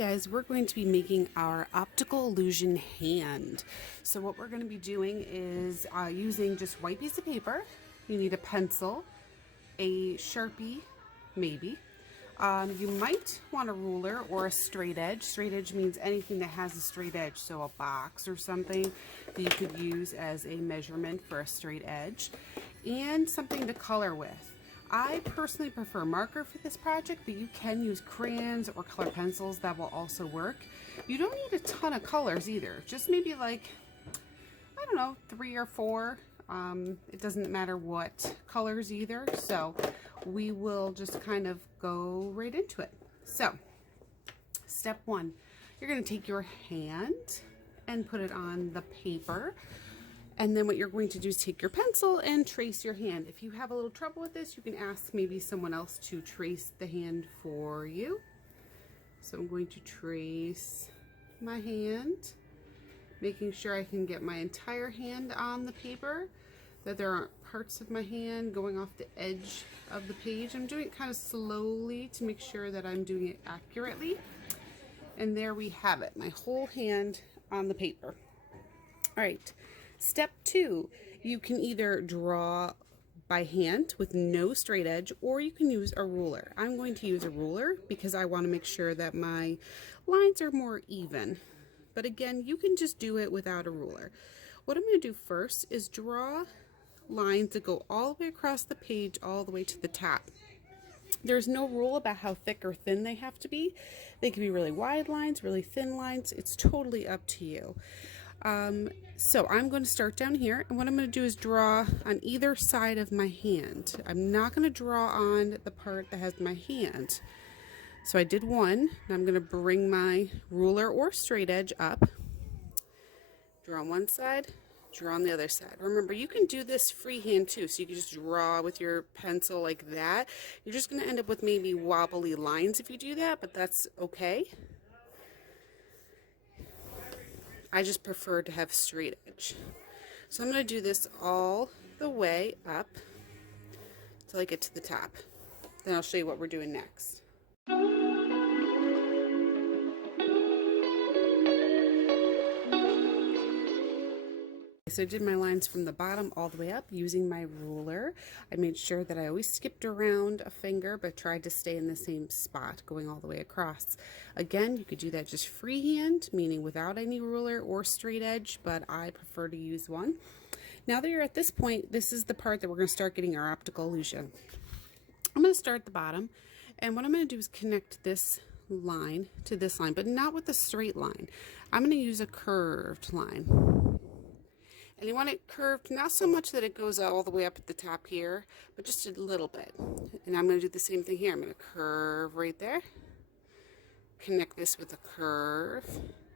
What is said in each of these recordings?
Guys, we're going to be making our optical illusion hand. So what we're going to be doing is using just white piece of paper. You need a pencil, a Sharpie, maybe. You might want a ruler or a straight edge. Straight edge means anything that has a straight edge, so a box or something that you could use as a measurement for a straight edge, and something to color with. I personally prefer marker for this project, but you can use crayons or color pencils. That will also work. You don't need a ton of colors either, just maybe like, I don't know, 3 or 4. It doesn't matter what colors either, so we will just kind of go right into it. So step 1, you're going to take your hand and put it on the paper. And then what you're going to do is take your pencil and trace your hand. If you have a little trouble with this, you can ask maybe someone else to trace the hand for you. So I'm going to trace my hand, making sure I can get my entire hand on the paper, that there aren't parts of my hand going off the edge of the page. I'm doing it kind of slowly to make sure that I'm doing it accurately. And there we have it, my whole hand on the paper. All right. Step 2, you can either draw by hand with no straight edge, or you can use a ruler. I'm going to use a ruler because I want to make sure that my lines are more even. But again, you can just do it without a ruler. What I'm going to do first is draw lines that go all the way across the page, all the way to the top. There's no rule about how thick or thin they have to be. They can be really wide lines, really thin lines. It's totally up to you. So I'm going to start down here, and what I'm going to do is draw on either side of my hand. I'm not going to draw on the part that has my hand. So I did one, and I'm going to bring my ruler or straight edge up, draw on one side, draw on the other side. Remember, you can do this freehand too, so you can just draw with your pencil like that. You're just going to end up with maybe wobbly lines if you do that, but that's okay. I just prefer to have straight edge. So I'm going to do this all the way up until I get to the top. Then I'll show you what we're doing next. So I did my lines from the bottom all the way up using my ruler. I made sure that I always skipped around a finger but tried to stay in the same spot going all the way across. Again, you could do that just freehand, meaning without any ruler or straight edge, but I prefer to use one. Now that you're at this point, this is the part that we're going to start getting our optical illusion. I'm going to start at the bottom, and what I'm going to do is connect this line to this line, but not with a straight line. I'm going to use a curved line. And you want it curved, not so much that it goes all the way up at the top here, but just a little bit. And I'm going to do the same thing here. I'm going to curve right there. Connect this with a curve.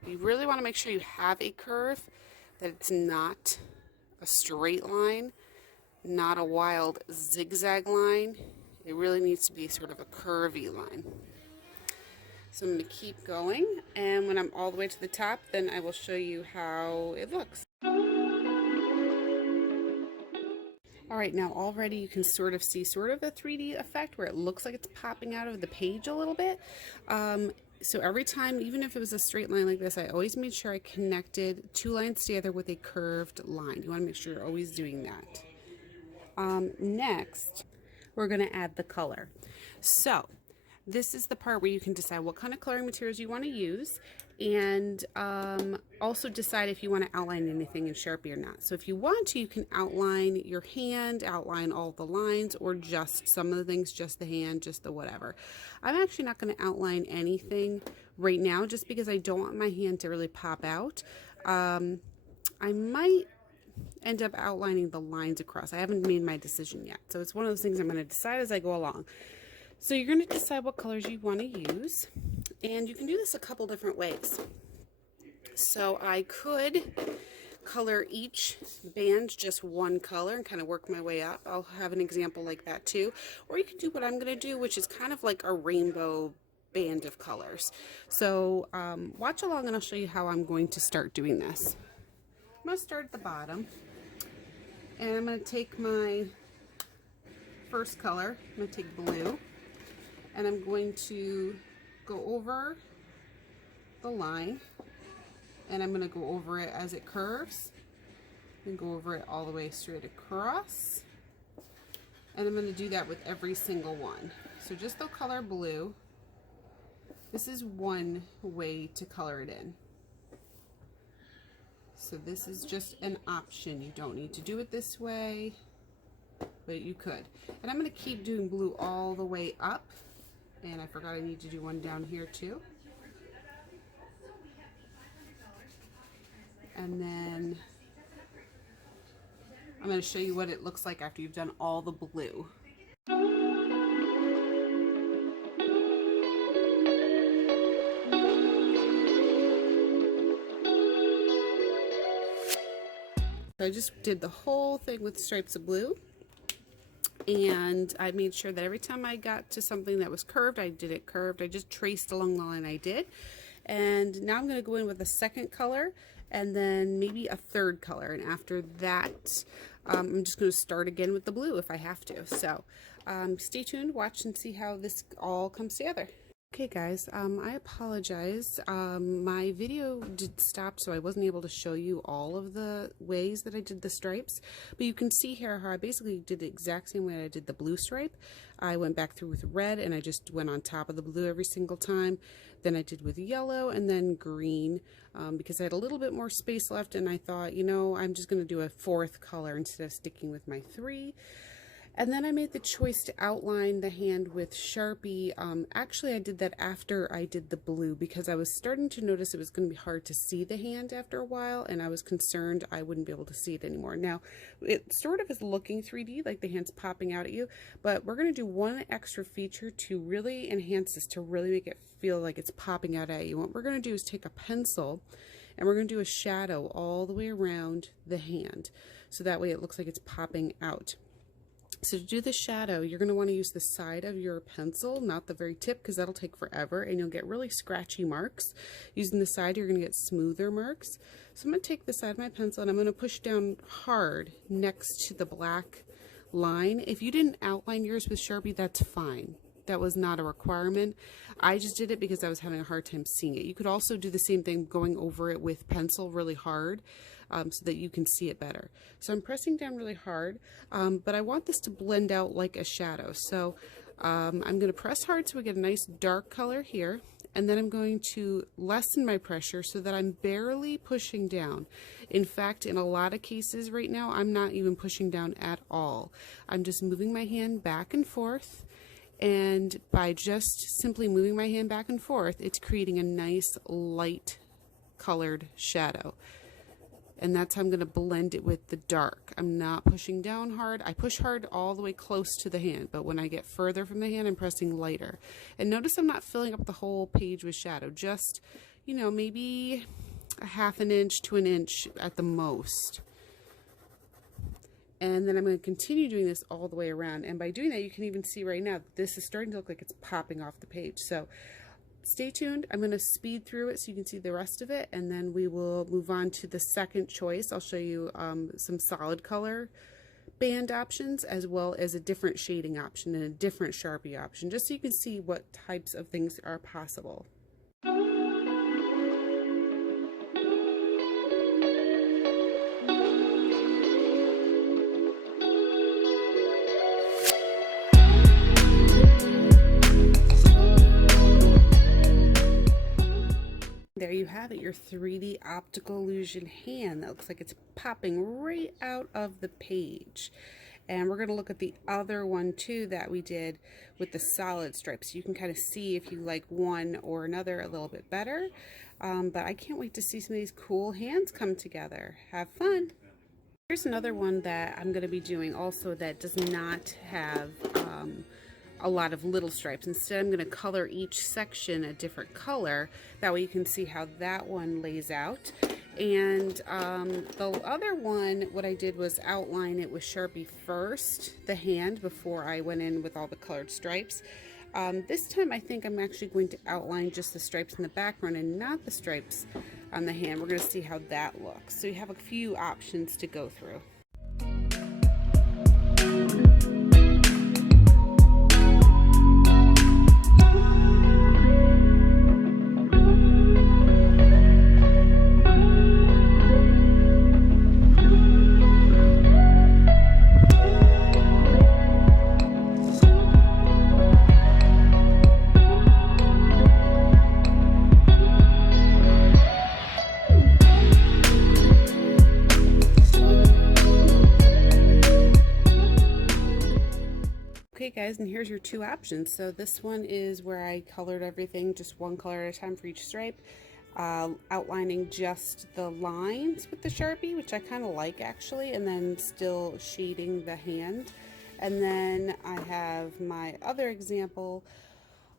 You really want to make sure you have a curve, that it's not a straight line, not a wild zigzag line. It really needs to be sort of a curvy line. So I'm going to keep going, and when I'm all the way to the top, then I will show you how it looks. Alright, now already you can sort of see sort of a 3D effect where it looks like it's popping out of the page a little bit. So every time, even if it was a straight line like this, I always made sure I connected 2 lines together with a curved line. You want to make sure you're always doing that. Next, we're going to add the color. So this is the part where you can decide what kind of coloring materials you want to use, and also decide if you want to outline anything in Sharpie or not. So if you want to, you can outline your hand, outline all the lines, or just some of the things, just the hand, just the whatever. I'm actually not going to outline anything right now just because I don't want my hand to really pop out. I might end up outlining the lines across. I haven't made my decision yet. So it's one of those things I'm going to decide as I go along. So you're going to decide what colors you want to use, and you can do this a couple different ways. So I could color each band just one color and kind of work my way up. I'll have an example like that too. Or you can do what I'm going to do, which is kind of like a rainbow band of colors. So watch along and I'll show you how I'm going to start doing this. I'm going to start at the bottom, and I'm going to take my first color. I'm going to take blue. And I'm going to go over the line, and I'm going to go over it as it curves and go over it all the way straight across. And I'm going to do that with every single one. So just the color blue. This is one way to color it in. So this is just an option. You don't need to do it this way, but you could. And I'm going to keep doing blue all the way up. And I forgot I need to do one down here too. And then I'm going to show you what it looks like after you've done all the blue. So I just did the whole thing with stripes of blue, and I made sure that every time I got to something that was curved, I did it curved. I just traced along the line I did. And now I'm going to go in with a second color and then maybe a third color, and after that I'm just going to start again with the blue if I have to. So stay tuned, watch and see how this all comes together. Okay guys, I apologize. My video did stop, so I wasn't able to show you all of the ways that I did the stripes, but you can see here how I basically did the exact same way I did the blue stripe. I went back through with red and I just went on top of the blue every single time. Then I did with yellow and then green because I had a little bit more space left, and I thought, you know, I'm just going to do a fourth color instead of sticking with my three. And then I made the choice to outline the hand with Sharpie. Actually, I did that after I did the blue because I was starting to notice it was going to be hard to see the hand after a while, and I was concerned I wouldn't be able to see it anymore. Now, it sort of is looking 3D, like the hand's popping out at you, but we're going to do one extra feature to really enhance this, to really make it feel like it's popping out at you. What we're going to do is take a pencil and we're going to do a shadow all the way around the hand, so that way it looks like it's popping out. So to do the shadow, you're going to want to use the side of your pencil, not the very tip, because that'll take forever and you'll get really scratchy marks. Using the side, you're going to get smoother marks. So I'm going to take the side of my pencil and I'm going to push down hard next to the black line. If you didn't outline yours with Sharpie, that's fine. That was not a requirement. I just did it because I was having a hard time seeing it. You could also do the same thing, going over it with pencil really hard, so that you can see it better. So I'm pressing down really hard, but I want this to blend out like a shadow. So I'm going to press hard so we get a nice dark color here, and then I'm going to lessen my pressure so that I'm barely pushing down. In fact, in a lot of cases right now, I'm not even pushing down at all. I'm just moving my hand back and forth, and by just simply moving my hand back and forth, it's creating a nice light colored shadow. And that's how I'm going to blend it with the dark. I'm not pushing down hard. I push hard all the way close to the hand, but when I get further from the hand, I'm pressing lighter. And notice I'm not filling up the whole page with shadow, just, you know, maybe a half an inch to an inch at the most. And then I'm going to continue doing this all the way around. And by doing that, you can even see right now, this is starting to look like it's popping off the page. So stay tuned. I'm going to speed through it so you can see the rest of it, and then we will move on to the second choice. I'll show you some solid color band options, as well as a different shading option and a different Sharpie option, just so you can see what types of things are possible. There you have it, your 3D optical illusion hand that looks like it's popping right out of the page. And we're going to look at the other one too that we did with the solid stripes. You can kind of see if you like one or another a little bit better. But I can't wait to see some of these cool hands come together. Have fun! Here's another one that I'm going to be doing also that does not have a lot of little stripes. Instead, I'm going to color each section a different color. That way you can see how that one lays out. And the other one, what I did was outline it with Sharpie first, the hand, before I went in with all the colored stripes. This time I think I'm actually going to outline just the stripes in the background and not the stripes on the hand. We're going to see how that looks. So you have a few options to go through. guys, and here's your two options. So this one is where I colored everything just one color at a time for each stripe, outlining just the lines with the Sharpie, which I kind of like actually, and then still shading the hand. And then I have my other example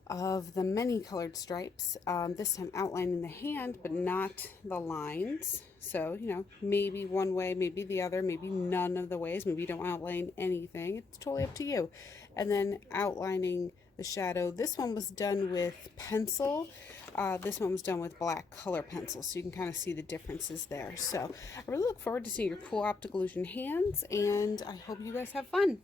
of the many colored stripes, this time outlining the hand but not the lines. So, you know, maybe one way, maybe the other, maybe none of the ways, maybe you don't outline anything. It's totally up to you. And then outlining the shadow. This one was done with pencil. This one was done with black color pencil, so you can kind of see the differences there. So I really look forward to seeing your cool optical illusion hands, and I hope you guys have fun.